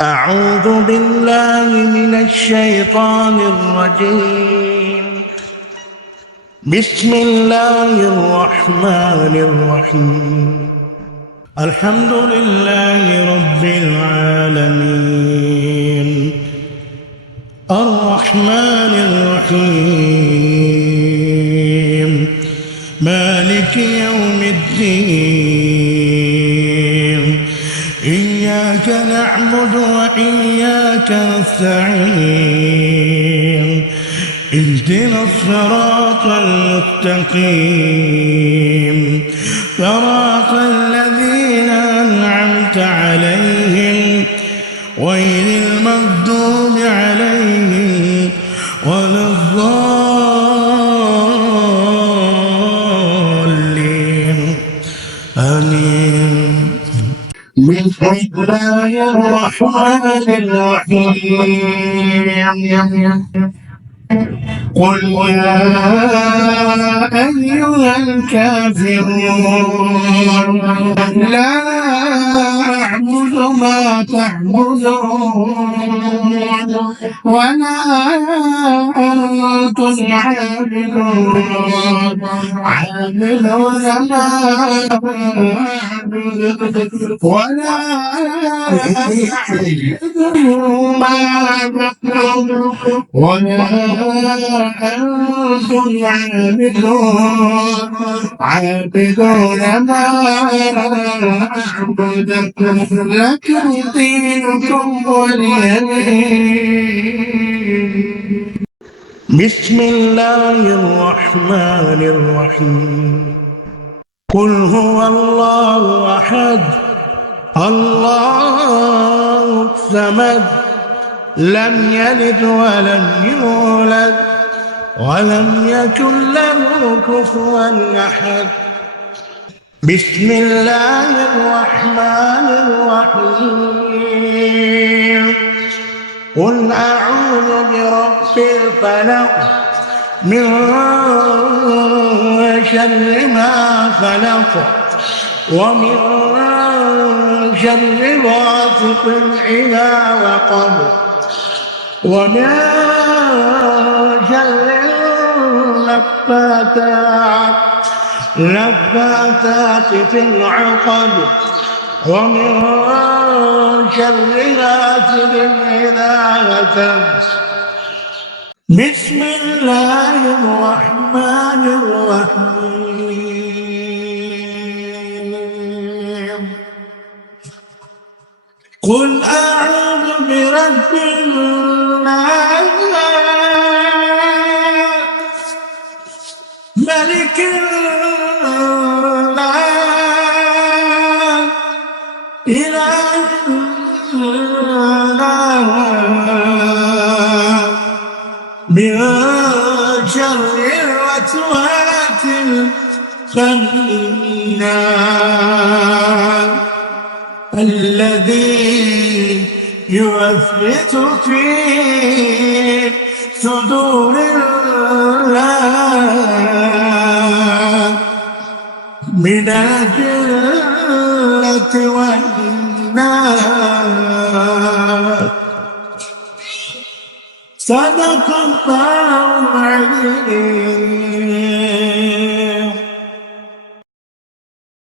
أعوذ بالله من الشيطان الرجيم. بسم الله الرحمن الرحيم. الحمد لله رب العالمين، الرحمن الرحيم، مالك يوم الدين. إياك نعبد وإياك نستعين. اهدنا الصراط المستقيم، صراط الذين أنعمت عليهم غير المغضوب عليهم ولا الضالين. آمين. بسم الله الرحمن الرحيم. قل يا أيها الكافرون لا أعبد ما تعبدون ولا أنتم عابدون ما أعبد ولا ما أعبد ولا أنتم عابدون ما أعبد لكم دينكم ولي دين. بسم الله الرحمن الرحيم. قل هو الله أحد الله الصمد لم يلد ولم يولد ولم يكن له كفوا أحد. بسم الله الرحمن الرحيم. قل أعوذ برب الفلق من شر ما خلق ومن شر غاسق إذا وقب ومن شر النفاثات في العقد ومن شر غاسق إذا وقب. بسم الله الرحمن الرحيم. قل أعوذ برب الناس ملك الناس إله الناس من شر الوسواس الخناس الذي يوسوس في صدور الناس من الجنة والناس. صدق الله العظيم.